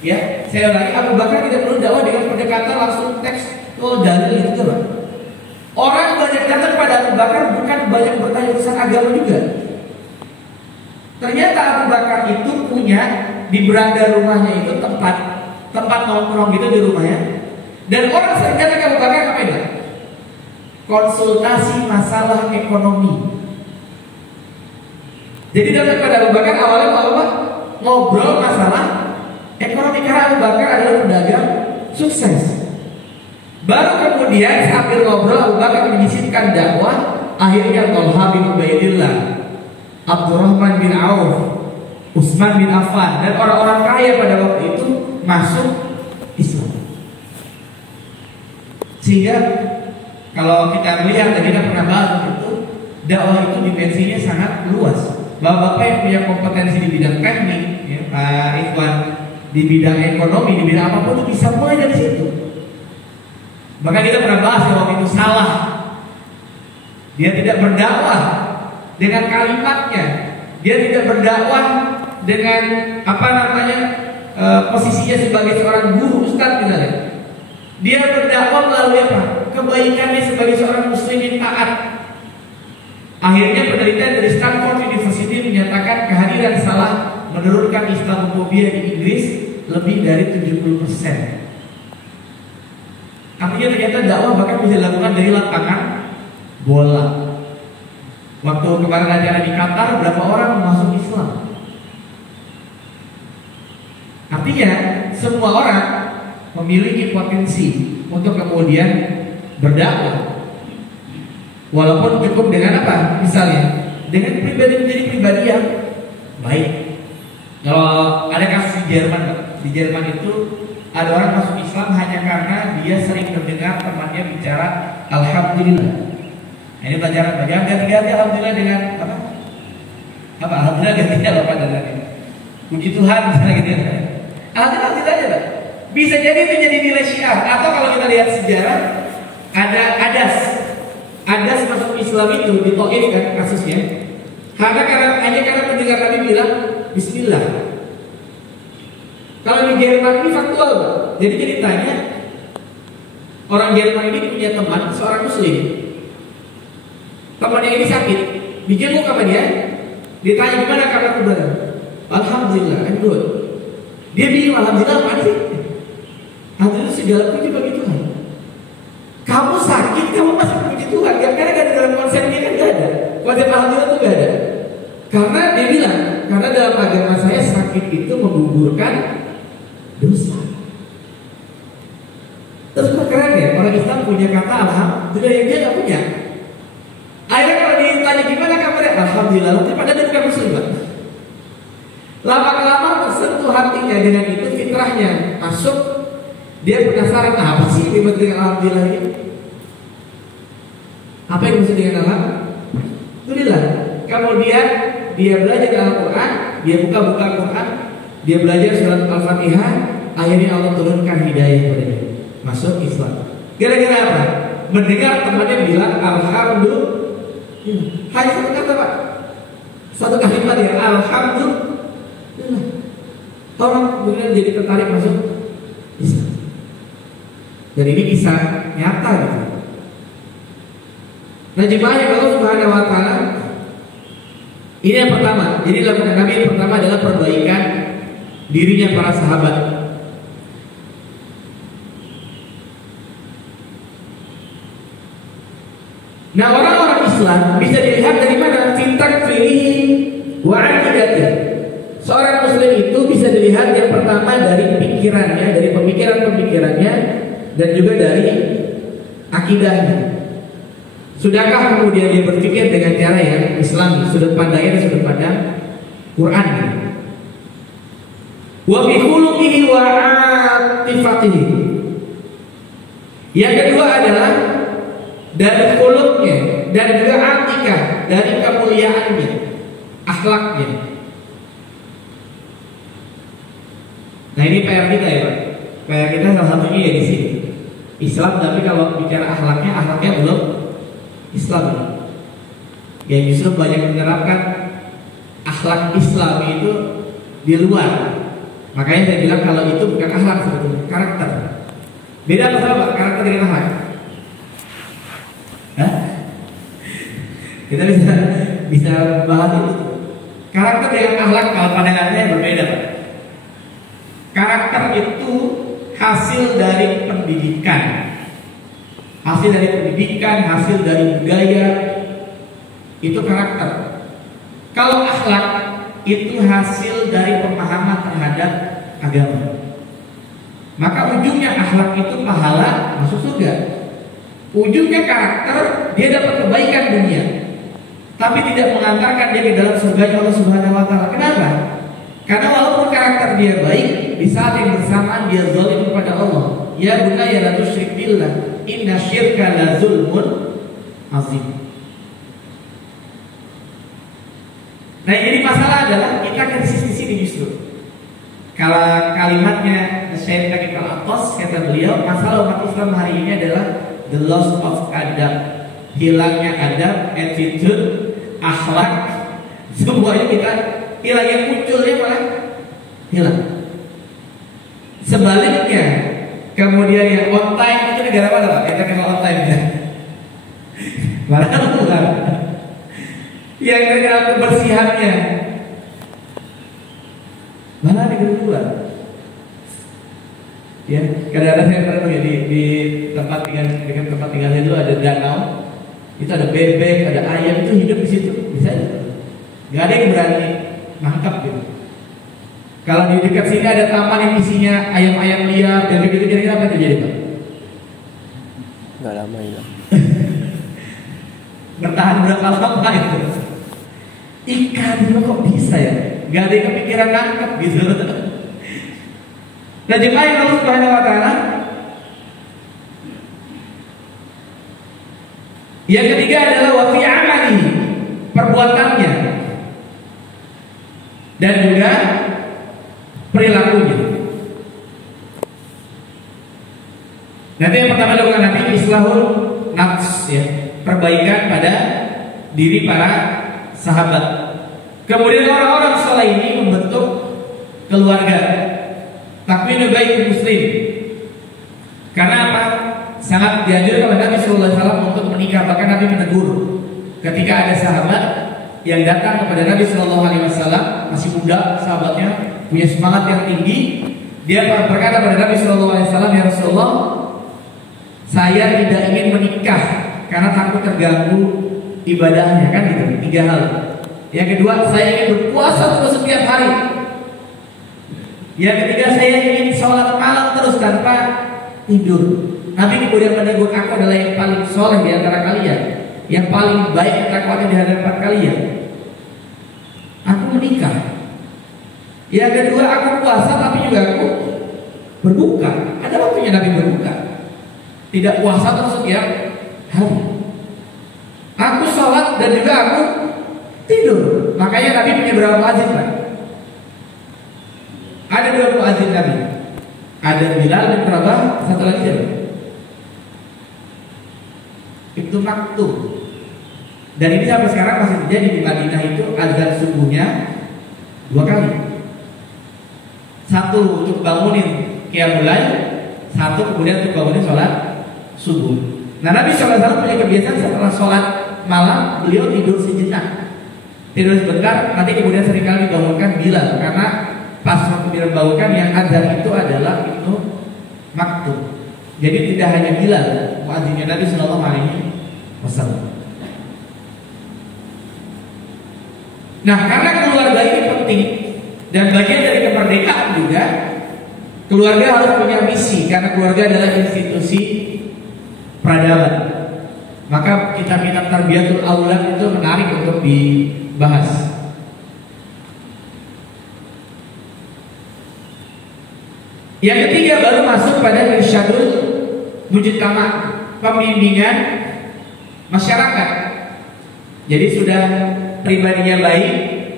Ya, saya ulangi, Abu Bakar tidak perlu dakwah dengan pendekatan langsung teks dalil itu coba. Orang banyak datang pada Abu Bakar bukan banyak bertanya urusan agama juga. Ternyata Abu Bakar itu punya di beranda rumahnya itu tempat nongkrong gitu di rumahnya. Dan orang sering datang ke Abu Bakar apa itu? Konsultasi masalah ekonomi. Jadi datang pada Abu Bakar awalnya apa? Ngobrol masalah ekonomi, karena Abu Bakar adalah pedagang sukses. Baru kemudian sambil ngobrol Abu Bakar menyisipkan dakwah. Akhirnya Thalha bin Ubaidillah, Abdurrahman bin Auf, Utsman bin Affan dan orang-orang kaya pada waktu itu masuk Islam. Sehingga kalau kita melihat tadi kita pernah bahas itu, dakwah itu dimensinya sangat luas. Bapak-bapak yang punya kompetensi di bidang teknik, ya, Pak Ikhwan, di bidang ekonomi, di bidang apapun itu bisa mulai dari situ. Bahkan kita pernah bahas bahwa itu salah. Dia tidak berdakwah dengan kalimatnya. Dia tidak berdakwah dengan posisinya sebagai seorang guru, ustaz misalnya. Dia berdakwah melalui apa? Kebaikannya sebagai seorang muslim yang taat. Akhirnya penelitian dari Stanford University menyatakan kehadiran salah menurunkan Islamophobia di Inggris lebih dari 70%. Artinya ternyata dakwah bahkan bisa dilakukan dari lapangan bola. Waktu kemarin acara di Qatar, berapa orang masuk Islam? Artinya semua orang memiliki potensi untuk kemudian berdakwah. Walaupun cukup dengan apa? Misalnya dengan pribadi menjadi pribadi yang baik. Kalau ada kasus di Jerman itu ada orang masuk Islam hanya karena dia sering mendengar temannya bicara Alhamdulillah. Nah, ini pelajaran ganti-ganti Alhamdulillah dengan apa? Alhamdulillah gantinya apa dengan puji Tuhan misalnya gitu. Alhamdulillah tidak aja Pak. Bisa jadi itu jadi nilai syiar. Atau kalau kita lihat sejarah, ada ada semacam Islam itu di Taif kan kasusnya. Hanya karena pendengar Nabi bilang Bismillah. Kalau di Jerman ini faktual, Pak. Jadi ceritanya orang Jerman ini punya teman seorang Muslim. Temannya ini sakit, dijenguk sama dia. Ditanya gimana kabar kebara? Alhamdulillah, I'm good. Dia bilang alhamdulillah apa sih? Alhamdulillah segala puji bagi Tuhan. Kamu sakit, kamu masih puji Tuhan. Karena gak ada dalam konsepnya kan gak ada. Konsep alhamdulillah itu gak ada. Karena dia bilang, karena dalam agama saya sakit itu menggugurkan dosa. Terus kok keren ya, orang Islam punya kata alhamdulillah yang dia gak punya. Akhirnya kalau ditanya gimana kabarnya, alhamdulillah. Tapi padahal dia bukan muslim, Pak. Lama-lama tersentuh hatinya dengan itu, fitrahnya masuk. Dia penasaran, apa sih yang dengan alhamdulillah ini? Apa yang maksud dengan alhamdulillah? Kemudian dia belajar Al-Quran, dia buka Al-Quran, dia belajar surat Al-Fatihah, akhirnya Allah turunkan hidayah kepadanya, masuk Islam. Gara-gara apa? Mendengar temannya bilang alhamdulillah. Hanya satu kata, Pak. Satu kalimat ya, alhamdulillah. Orang kemudian jadi tertarik masuk Islam. Dan ini kisah nyata gitu. Nah, jemaah yang Allah Subhanahu wa taala, ini yang pertama. Jadi lakukan Nabi yang pertama adalah perbaikan dirinya para sahabat. Nah, orang-orang Islam bisa dilihat dari mana? Fitak fihi wa aqidatih. Seorang muslim itu bisa dilihat yang pertama dari pikirannya, dari pemikiran-pemikirannya, dan juga dari akidahnya. Sudahkah kemudian dia berpikir dengan cara yang Islami, sudut pandangnya dan sudut pandang Quran? Wa bi khuluqihi wa atifatihi. Yang kedua adalah dari khuluqnya dan juga atikah, dari kemuliaannya, akhlaknya. Nah, ini PR kita ya, Pak. PR kita salah satunya ya di sini. Islam, tapi kalau bicara akhlaknya belum Islam. Yang justru banyak menerapkan akhlak Islam itu di luar. Makanya saya bilang kalau itu bukan akhlak, sebetulnya karakter. Beda apa sama, Pak? Karakter dengan akhlak? Hah? Kita bisa bahas itu. Karakter dengan akhlak kalau pandangannya berbeda, Pak. Karakter itu hasil dari pendidikan, hasil dari budaya, itu karakter. Kalau akhlak itu hasil dari pemahaman terhadap agama. Maka ujungnya akhlak itu pahala masuk surga. Ujungnya karakter, dia dapat kebaikan dunia, tapi tidak mengantarkan dia ke dalam surganya Allah Subhanahu wa taala. Kenapa? Karena walaupun karakter dia baik, di saat yang bersamaan dia zalim kepada Allah. Ya bunayya la tusyrik billah, inna syirka la zulmun azim. Nah, jadi masalah adalah kita krisis di sini justru. Kalau kalimatnya Syekh Naqib Al-Attas, kata beliau, masalah umat Islam hari ini adalah the loss of adab, hilangnya adab, attitude, akhlak, semuanya kita hilang, yang munculnya malah hilang. Sebaliknya, kemudian yang on time itu negara mana, Pak? Kita kenal on time ya. Mana bukan? Yang terkenal kebersihannya mana negara luar? Ya, kadang-kadang saya pernah ya di tempat tinggal, dekat tempat tinggalnya itu ada danau, itu ada bebek, ada ayam, itu hidup di situ, bisa. Gak ada yang berani nangkap gitu. Kalau di dekat sini ada taman yang isinya ayam-ayam liar, bebek itu, kira-kira apa yang terjadi, Pak? Gak lama hilang. Bertahan berapa lama itu? Ikan itu kok bisa ya? Gak ada yang kepikiran nangkep gitu. Nah, jemaah yang Allah Subhanahu wa taala, yang ketiga adalah wa fi amali, perbuatannya dan juga perilakunya. Nanti yang pertama dilakukan nanti islahul nafs ya, perbaikan pada diri para sahabat. Kemudian orang-orang saleh ini membentuk keluarga, takwinul bait muslim. Karena apa? Sangat dianjurkan oleh Nabi sallallahu alaihi wasallam untuk menikah. Bahkan Nabi menegur ketika ada sahabat yang datang kepada Nabi sallallahu alaihi wasallam, masih muda sahabatnya, punya semangat yang tinggi. Dia berkata kepada Nabi sallallahu alaihi wasallam, "Ya Rasulullah, saya tidak ingin menikah karena takut terganggu ibadahnya." Kan gitu, 3 hal. Yang kedua, saya ingin berpuasa terus setiap hari. Yang ketiga, saya ingin sholat malam terus tanpa tidur. Nabi kemudian menegur, "Aku adalah yang paling soleh di antara kalian, yang paling baik ketakwaan di hadapan kalian. Aku menikah." Yang kedua, aku puasa tapi juga aku berbuka. Ada waktunya Nabi berbuka, tidak puasa terus setiap hari. Aku sholat dan juga aku tidur. Makanya Nabi punya berapa muadzin, Pak? Ada 2 muadzin Nabi. Ada Bilal dan berapa? Satu lagi siapa? Ibnu Maktum. Dan ini sampai sekarang masih terjadi di Madinah. Itu azan subuhnya 2 kali. Satu untuk bangunin qiyamul lail, satu kemudian untuk bangunin sholat subuh. Nah, Nabi SAW punya kebiasaan setelah sholat malam beliau tidur sejenak, tidur sebentar, nanti kemudian seringkali dibangunkan Bilal. Karena pas waktu Bilal bangunkan, yang azan itu adalah Ibnu Maktum. Jadi tidak hanya Bilal, muadzinnya Nabi Sallallahu Alaihi Wasallam. Nah, karena keluarga ini penting dan bagian dari kemerdekaan juga, keluarga harus punya misi. Karena keluarga adalah institusi peradaban. Maka kitab-kitab Tarbiyatul Aulad itu menarik untuk dibahas. Yang ketiga baru masuk pada irsyadul mujtama, pembimbingan masyarakat. Jadi sudah pribadinya baik,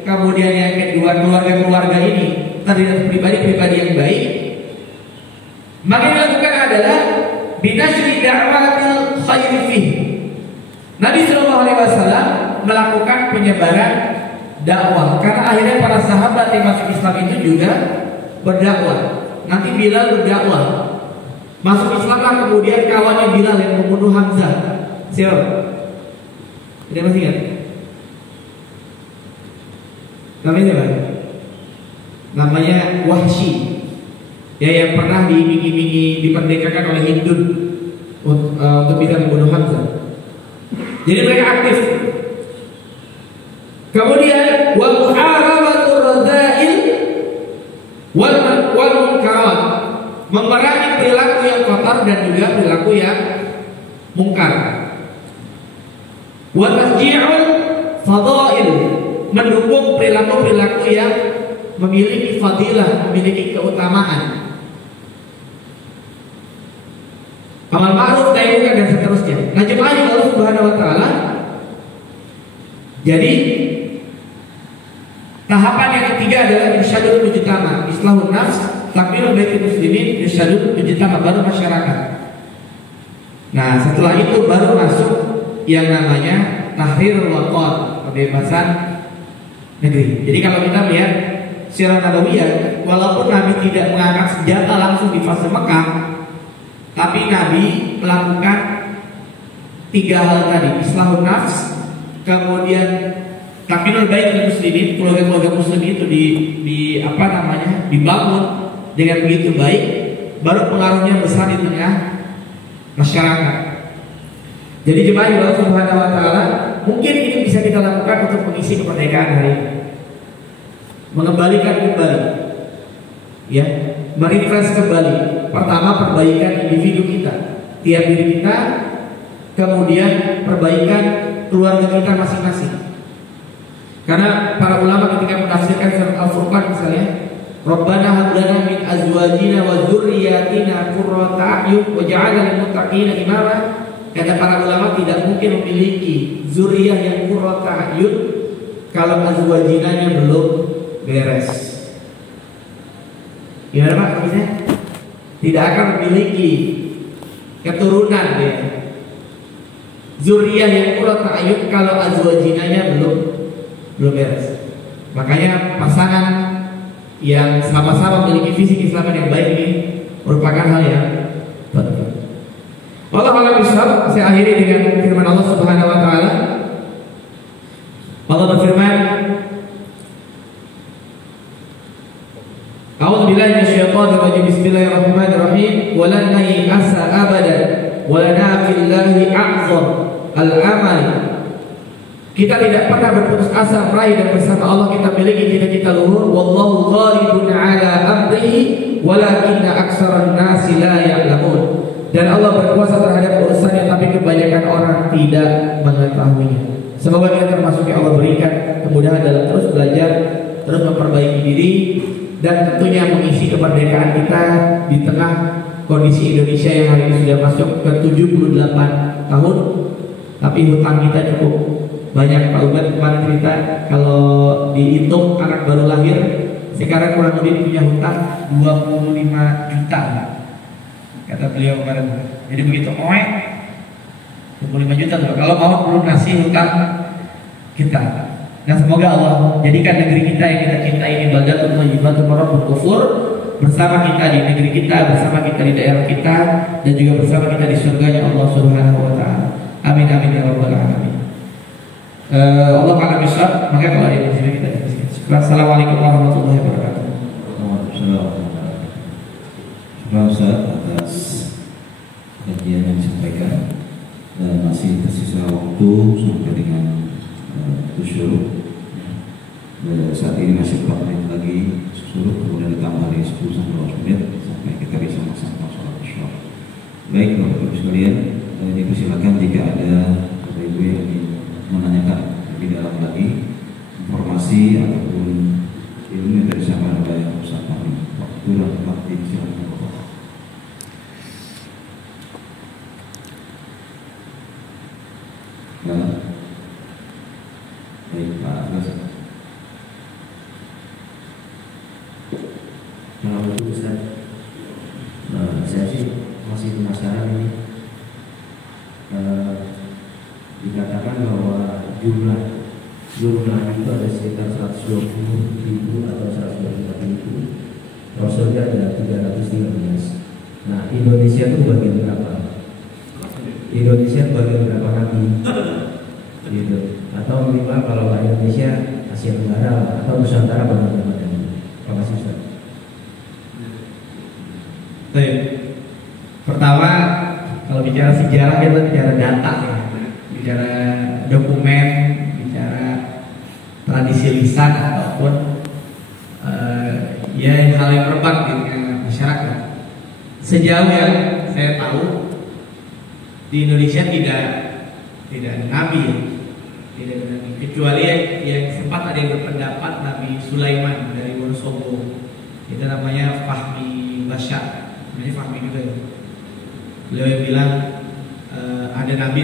kemudian yang kedua keluarga ini terdiri pribadi-pribadi yang baik. Maka yang dilakukan adalah binashri da'watil khairi fihi. Nabi Shallallahu Alaihi Wasallam melakukan penyebaran dakwah. Karena akhirnya para sahabat yang masuk Islam itu juga berdakwah. Nanti Bilal berdakwah, masuk Islamlah kemudian kawannya Bilal yang membunuh Hamzah. Siapa? Tidak masih ingat? Namanya apa? Namanya Wahsy. Ya, yang pernah diiming-imingi diperdekakan oleh Hindun untuk bisa membunuh Hamzah. Jadi mereka aktif. Kemudian wa muharabatur radzail wal munkarat, memerangi perilaku yang kotor dan juga perilaku yang mungkar. Wa tasji'ul fadail, mendukung perilaku-perilaku yang memiliki fadilah, memiliki keutamaan. Amal ma'ruf nahi munkar dan seterusnya. Nah, jemaah Allah Subhanahu wa taala. Jadi tahapan yang ketiga adalah irsyadul mujtama, islahun nafs, takmilul baitul muslimin, irsyadul mujtama, baru masyarakat. Nah, setelah itu baru masuk yang namanya tahrirul waqar, pembebasan negeri. Jadi kalau kita lihat sirah nabawiyah, walaupun Nabi tidak mengangkat senjata langsung di fase Mekah, tapi Nabi melakukan 3 hal tadi: islahun nafs, kemudian takminul baitul muslimin, keluarga-keluarga muslim itu dibangun dengan begitu baik, baru pengaruhnya besar di tengah masyarakat. Jadi jemaah Allah Subhanahu wa taala, mungkin ini bisa kita lakukan untuk mengisi kemerdekaan hari ini, mengembalikan kembali, ya, merefresh kembali. Pertama, perbaikan individu kita, tiap diri kita, kemudian perbaikan keluarga kita masing-masing. Karena para ulama ketika menafsirkan surat Al-Furqan misalnya, Rabbana hab lana min azwajina wa dzurriyyatina qurrata a'yun waj'alna lil muttaqina imama. Kata para ulama, tidak mungkin memiliki zuriyah yang qurrata a'yun kalau azwajinanya belum beres. Gimana Pak maksudnya? Tidak akan memiliki keturunan, ya. zuriyah yang qurrata a'yun kalau azwajinanya belum beres. Makanya pasangan yang sama-sama memiliki visi keislaman yang baik ini merupakan hal yang penting. Allah a'lam bishawab. Saya akhiri dengan firman Allah Subhanahu wa taala. Allah berfirman, A'udzu billahi minasyaitonir rajim. Bismillahirrahmanirrahim. Wa lan ya'asa abadan wa lana fillahi a'zam al-amal. Kita tidak pernah berputus asa meraih dan bersama Allah kita miliki cita-cita luhur. Wallahu ghalibun 'ala amrihi walakinna aktsaran nasi la ya'lamun. Dan Allah berkuasa terhadap urusannya, tapi kebanyakan orang tidak mengetahuinya. Semoga kita termasuk yang Allah berikan kemudahan dalam terus belajar, terus memperbaiki diri, dan tentunya mengisi kemerdekaan kita di tengah kondisi Indonesia yang hari ini sudah masuk ke 78 tahun. Tapi hutang kita cukup banyak. Pak Ubed kemarin cerita kalau dihitung anak baru lahir sekarang kurang lebih punya hutang 25 juta, kata beliau kemarin. Jadi begitu 25 juta tuh kalau mau melunasi hutang kita. Dan semoga Allah jadikan negeri kita yang kita cintai ini baldatun thayyibatun wa rabbul ghafur, bersama kita di negeri kita, bersama kita di daerah kita, dan juga bersama kita di surganya Allah Subhanahu wa taala. Amin amin ya rabbal alamin. Allah akan bisa. Maka kalau ada di sini kita disini. Assalamualaikum warahmatullahi wabarakatuh. Terima kasih atas kajian yang disampaikan, dan masih tersisa waktu sampai dengan syuruk. Saat ini masih 4 menit lagi syuruk, kemudian ditambah dari 10 sampai 12 menit sampai kita bisa melaksanakan sholat isya. Baik Bapak Ibu sekalian, dipersilakan jika ada Bapak Ibu yang ingin menanyakan lebih dalam lagi informasi ataupun ilmu yang tadi disampaikan oleh Ustaz Fahmi. Waktu dan tempat disilakan. Baik Pak Agus. Assalamualaikum Ustaz. Saya sih masih penasaran ini. Dikatakan bahwa jumlah nabi itu ada sekitar 120.000 atau 125.000. Rasulnya ada 313. Nah, Indonesia itu bagian berapa? Indonesia bagian berapa nabi? Gitu. Atau minimal kalau nggak Indonesia, Asia Tenggara atau Nusantara bagian berapa nabi? Terima kasih Ustaz. Baik. Pertama, kalau bicara sejarah kita bicara data ya, bicara dokumen, bicara tradisi lisan ataupun ya hal yang merebak di tengah masyarakat. Sejauh yang saya tahu di Indonesia tidak ada nabi ya. Tidak ada nabi, kecuali yang sempat ada yang berpendapat Nabi Sulaiman dari Wonosobo. Itu namanya Fahmi Basyar. Namanya Fahmi juga ya. Beliau yang bilang ada nabi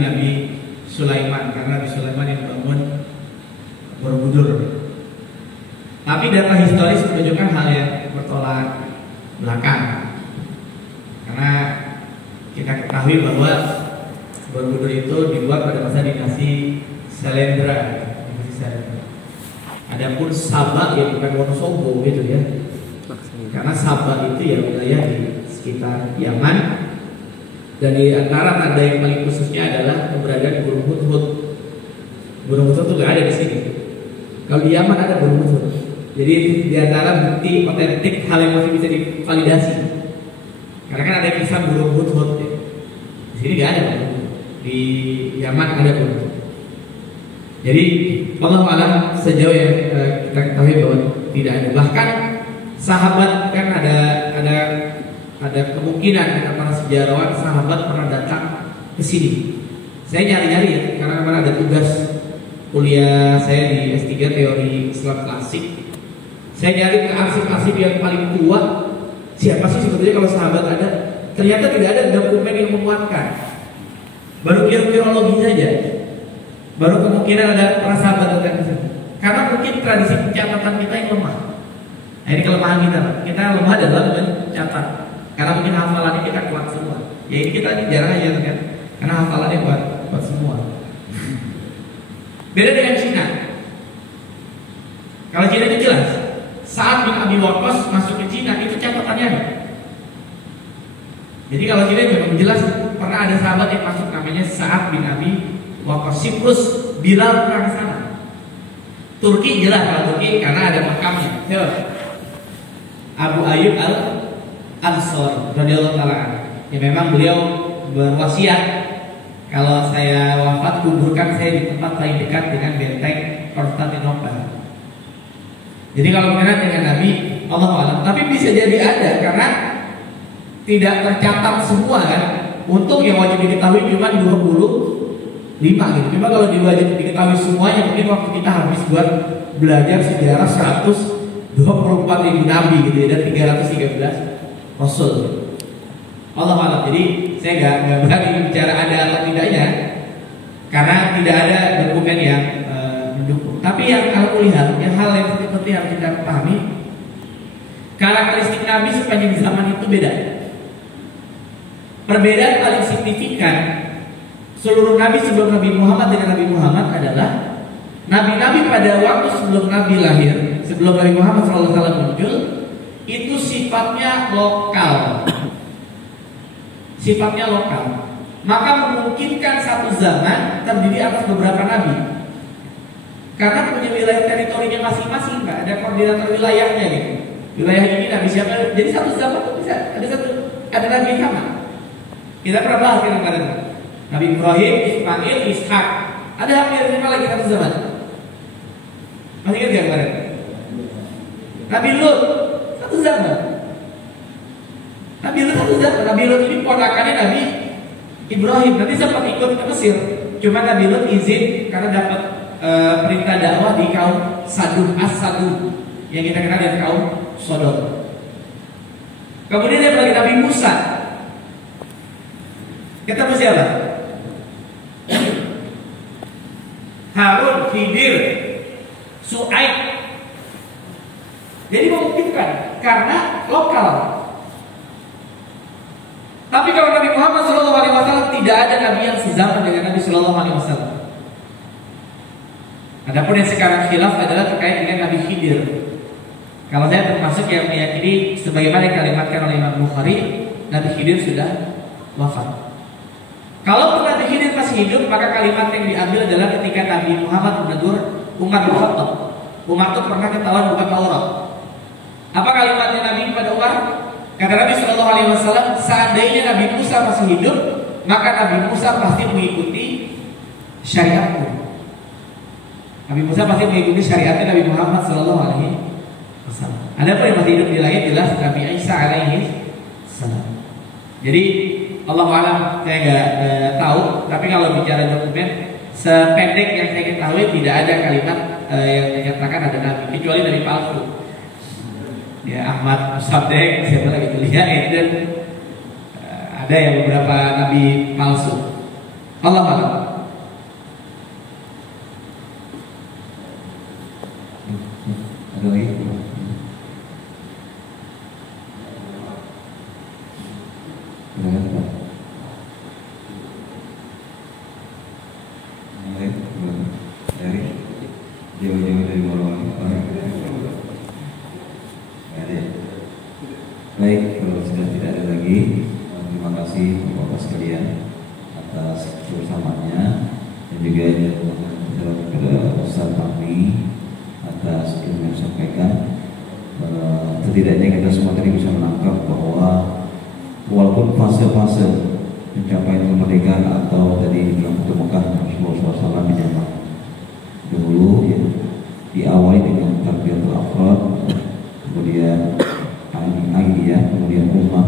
Sulaiman, karena Nabi Sulaiman yang bangun Borobudur. Tapi data historis menunjukkan hal yang bertolak belakang. Karena kita ketahui bahwa Borobudur itu dibuat pada masa dinasti Selendra. Adapun Sabah ya bukan Wonosobo gitu ya. Karena Sabah itu ya wilayah di sekitar Yaman. Dan di antara tanda yang paling khususnya adalah keberadaan Gunung Hudhud. Gunung Hudhud itu nggak ada di sini. Kalau di Yaman ada Gunung Hudhud. Jadi di antara bukti otentik hal yang masih bisa divalidasi. Karena kan ada kisah Gunung Hudhud ya. Di sini nggak ada. Di Yaman ada Gunung Hudhud. Jadi Allah alam sejauh yang kita ketahui bahwa tidak ada. Bahkan sahabat kan ada kemungkinan kata para sejarawan sahabat pernah datang ke sini. Saya nyari-nyari ya, karena kemarin ada tugas kuliah saya di S3 teori Islam klasik. Saya nyari ke arsip-arsip yang paling tua. Siapa sih sebetulnya kalau sahabat ada? Ternyata tidak ada dokumen yang memuatkan. Baru kirologi saja. Baru kemungkinan ada para sahabat datang ke sini. Karena mungkin tradisi pencatatan kita yang lemah. Nah, ini kelemahan kita. Kita lemah dalam mencatat. Karena mungkin hafalannya kita kuat semua. Ya ini kita jarang aja kan. Karena hafalannya kuat. dapat semua. Beda dengan Cina. Kalau Cina itu jelas, Sa'ad bin Abi Waqqas masuk ke Cina itu catatannya ada. Jadi kalau Cina memang jelas pernah ada sahabat yang masuk namanya Sa'ad bin Abi Waqqas. Siprus, Bilal pernah ke sana. Turki jelas, kalau Turki karena ada makamnya. Abu Ayyub Al-Ansari radhiyallahu taala. Ya memang beliau berwasiat kalau saya wafat kuburkan saya di tempat paling dekat dengan benteng Konstantinopel. Jadi kalau benar dengan Nabi, Allah alam. Tapi bisa jadi ada karena tidak tercatat semua kan. Untuk yang wajib diketahui cuma 25 gitu. Cuma kalau diwajib diketahui semuanya mungkin waktu kita habis buat belajar sejarah 124.000 nabi gitu ya, dan 313 rasul. Allah alam. Jadi saya nggak berani bicara ada atau tidaknya karena tidak ada dokumen yang mendukung. Tapi yang aku lihat, yang hal yang seperti yang kita pahami, karakteristik Nabi sepanjang zaman itu beda. Perbedaan paling signifikan seluruh Nabi sebelum Nabi Muhammad dengan Nabi Muhammad adalah Nabi-Nabi pada waktu sebelum Nabi lahir, sebelum Nabi Muhammad SAW muncul, itu sifatnya lokal. Sifatnya lokal. Maka memungkinkan satu zaman terdiri atas beberapa Nabi. Karena punya wilayah teritorinya masing-masing, nggak ada koordinator wilayahnya gitu. Wilayah ini Nabi siapa? Jadi satu zaman itu bisa ada Nabi yang sama. Kita pernah bahas kan kemarin. Nabi Ibrahim, Ismail, Ishak. Ada hampir 5 lagi satu zaman. Masih ingat kemarin? Nabi Lut satu zaman. Nabi Lut satu zaman. Nabi Lut ini ponakannya Nabi Ibrahim. Nanti sempat ikut ke Mesir. Cuma Nabi Lut izin karena dapat perintah dakwah di kaum Sadum As-Sadum yang kita kenal dengan kaum Sodom. Kemudian ada lagi Nabi Musa. Ketemu siapa? Harun, Khidir, Su'aib. Jadi memungkinkan karena lokal. Tapi kalau Nabi Muhammad SAW tidak ada Nabi yang sezaman dengan Nabi SAW. Adapun yang sekarang khilaf adalah terkait dengan Nabi Khidir. Kalau saya termasuk yang meyakini sebagaimana yang kalimatkan oleh Imam Bukhari, Nabi Khidir sudah wafat. Kalau Nabi Khidir masih hidup, maka kalimat yang diambil adalah ketika Nabi Muhammad menegur Umar bin Khattab. Umar itu pernah ketahuan buka Taurat. Apa kalimatnya Nabi kepada Umar? Kata Nabi SAW, seandainya Nabi Musa masih hidup, maka Nabi Musa pasti mengikuti syariatku. Nabi Musa pasti mengikuti syariatnya Nabi Muhammad SAW. Ada pun yang masih hidup di langit jelas Nabi Isa alaihissalam. Jadi Allah alam saya nggak tahu, tapi kalau bicara dokumen sependek yang saya ketahui tidak ada kalimat yang menyatakan ada Nabi kecuali dari palsu. Ya Ahmad Musaddiq siapa lagi itu lihat dan ada yang beberapa Nabi palsu. Allah alam. Ada lagi? Dari jauh-jauh dari bawah. Baik, kalau sudah tidak ada lagi, terima kasih Bapak sekalian atas kebersamaannya dan juga kepada Ustaz Fahmi atas ilmu yang disampaikan. Setidaknya kita semua tadi bisa menangkap bahwa walaupun fase-fase pencapaian kemerdekaan atau tadi dalam Futuh Mekah Rasulullah SAW menyatakan dulu ya, diawali dengan tarbiyatul afrad, kemudian aidiyah, kemudian ummah,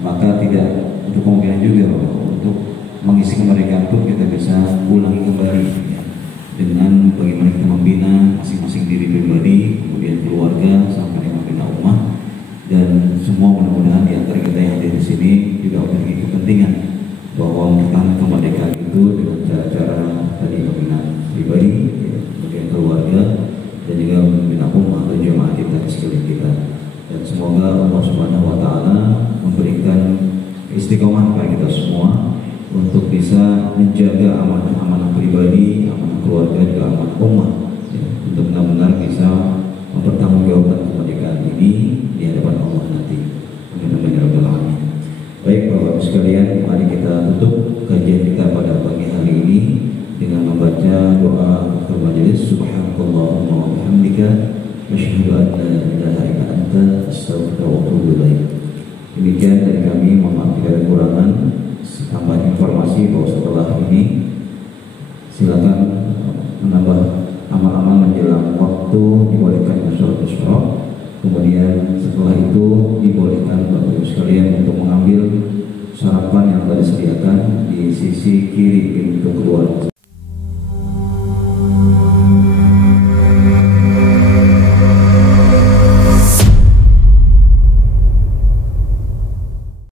maka tidak untuk kemungkinan juga bahwa untuk mengisi kemerdekaan pun kita bisa ulangi kembali ya, dengan bagaimana kita membina masing-masing diri pribadi, kemudian keluarga sampai dengan membina ummah. Dan semua mudah-mudahan di antara kita yang hadir di sini juga memiliki kepentingan bahwa mempertahankan kemerdekaan itu dengan cara-cara tadi membina pribadi, ya, kemudian keluarga, dan juga membina ummah atau jemaah kita di sekeliling kita. Dan semoga Allah Subhanahu Wa Taala memberikan istiqomah kepada kita semua untuk bisa menjaga amanah-amanah pribadi, amanah keluarga, juga amanah umat, ya, untuk benar-benar bisa mempertanggungjawabkan kemerdekaan ini di hadapan Allah nanti. Amin ya rabbal alamin. Baik Bapak Ibu sekalian, mari kita tutup kajian kita pada pagi hari ini dengan membaca doa akhir majelis. Subhanakallahumma wa bihamdika asyhadu an la ilaha illa anta astaghfiruka wa atubu ilaik. Demikian dari kami, mohon maaf jika ada kekurangan. Tambahan informasi bahwa setelah ini silakan menambah amal-amal menjelang waktu dibolehkan sholat isyraq. Kemudian setelah itu dibolehkan Bapak Ibu sekalian untuk mengambil sarapan yang telah disediakan di sisi kiri pintu keluar.